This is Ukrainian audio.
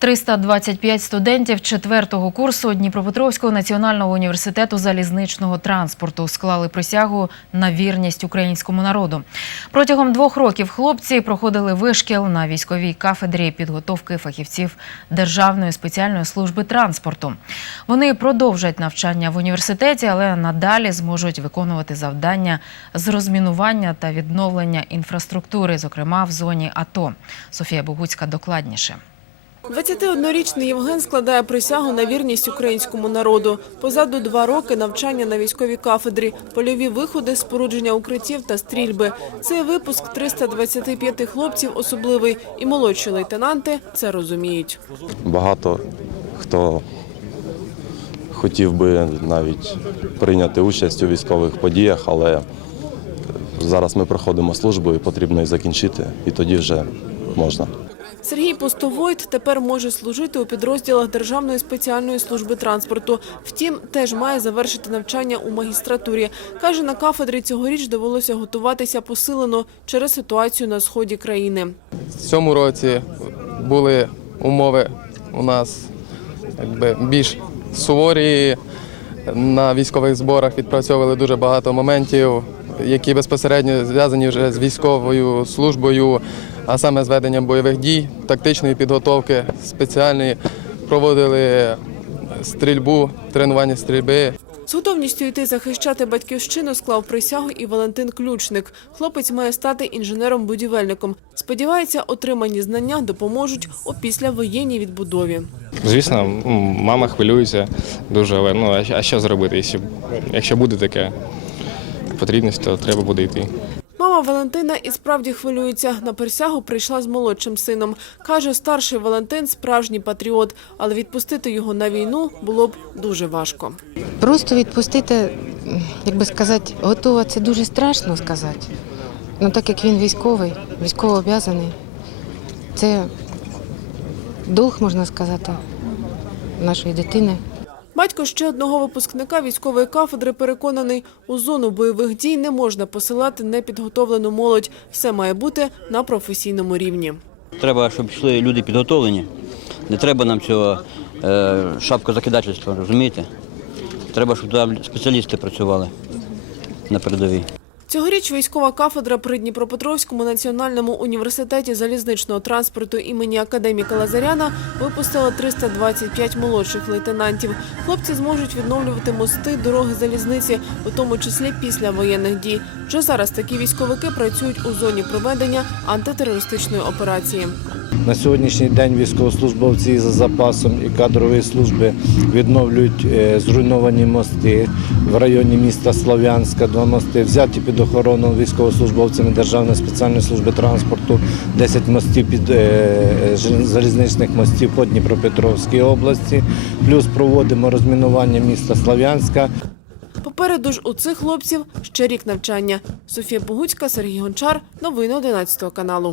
325 студентів четвертого курсу Дніпропетровського національного університету залізничного транспорту склали присягу на вірність українському народу. Протягом двох років хлопці проходили вишкіл на військовій кафедрі підготовки фахівців Державної спеціальної служби транспорту. Вони продовжать навчання в університеті, але надалі зможуть виконувати завдання з розмінування та відновлення інфраструктури, зокрема в зоні АТО. Софія Богуцька докладніше. 21-річний Євген складає присягу на вірність українському народу. Позаду два роки навчання на військовій кафедрі, польові виходи, спорудження укриттів та стрільби. Цей випуск 325 хлопців особливий, і молодші лейтенанти це розуміють. Багато хто хотів би навіть прийняти участь у військових подіях, але зараз ми проходимо службу і потрібно її закінчити, і тоді вже можна. Сергій Постовойт тепер може служити у підрозділах Державної спеціальної служби транспорту. Втім, теж має завершити навчання у магістратурі. Каже, на кафедрі цьогоріч довелося готуватися посилено через ситуацію на сході країни. В цьому році були умови у нас якби, більш суворі. На військових зборах відпрацьовували дуже багато моментів, які безпосередньо зв'язані вже з військовою службою, а саме з веденням бойових дій, тактичної підготовки спеціальної. Проводили стрільбу, тренування стрільби. З готовністю йти захищати батьківщину склав присягу і Валентин Ключник. Хлопець має стати інженером-будівельником. Сподівається, отримані знання допоможуть у післявоєнній відбудові. Звісно, мама хвилюється дуже, але ну а що зробити? Якщо, якщо буде така потрібність, то треба буде йти. Мама Валентина і справді хвилюється. На присягу прийшла з молодшим сином. Каже, старший Валентин справжній патріот, але відпустити його на війну було б дуже важко. Просто відпустити, як би сказати, готова це дуже страшно сказати. Ну так як він військовий, військово обов'язаний, це дух, можна сказати, нашої дитини. Батько ще одного випускника військової кафедри переконаний, у зону бойових дій не можна посилати непідготовлену молодь. Все має бути на професійному рівні. Треба, щоб йшли люди підготовлені. Не треба нам цього е, шапкозакидательства, розумієте? Треба, щоб там спеціалісти працювали на передовій. Цьогоріч військова кафедра при Дніпропетровському національному університеті залізничного транспорту імені академіка Лазаряна випустила 325 молодших лейтенантів. Хлопці зможуть відновлювати мости, дороги залізниці, у тому числі після воєнних дій. Вже зараз такі військовики працюють у зоні проведення антитерористичної операції. На сьогоднішній день військовослужбовці за запасом і кадрової служби відновлюють е, зруйновані мости в районі міста Слов'янська. Два мости взяті під охорону військовослужбовцями Державної спеціальної служби транспорту, 10 мостів під е, залізничних мостів по Дніпропетровській області. Плюс проводимо розмінування міста Слав'янська. Попереду ж у цих хлопців ще рік навчання. Софія Богуцька, Сергій Гончар. Новини 11 каналу.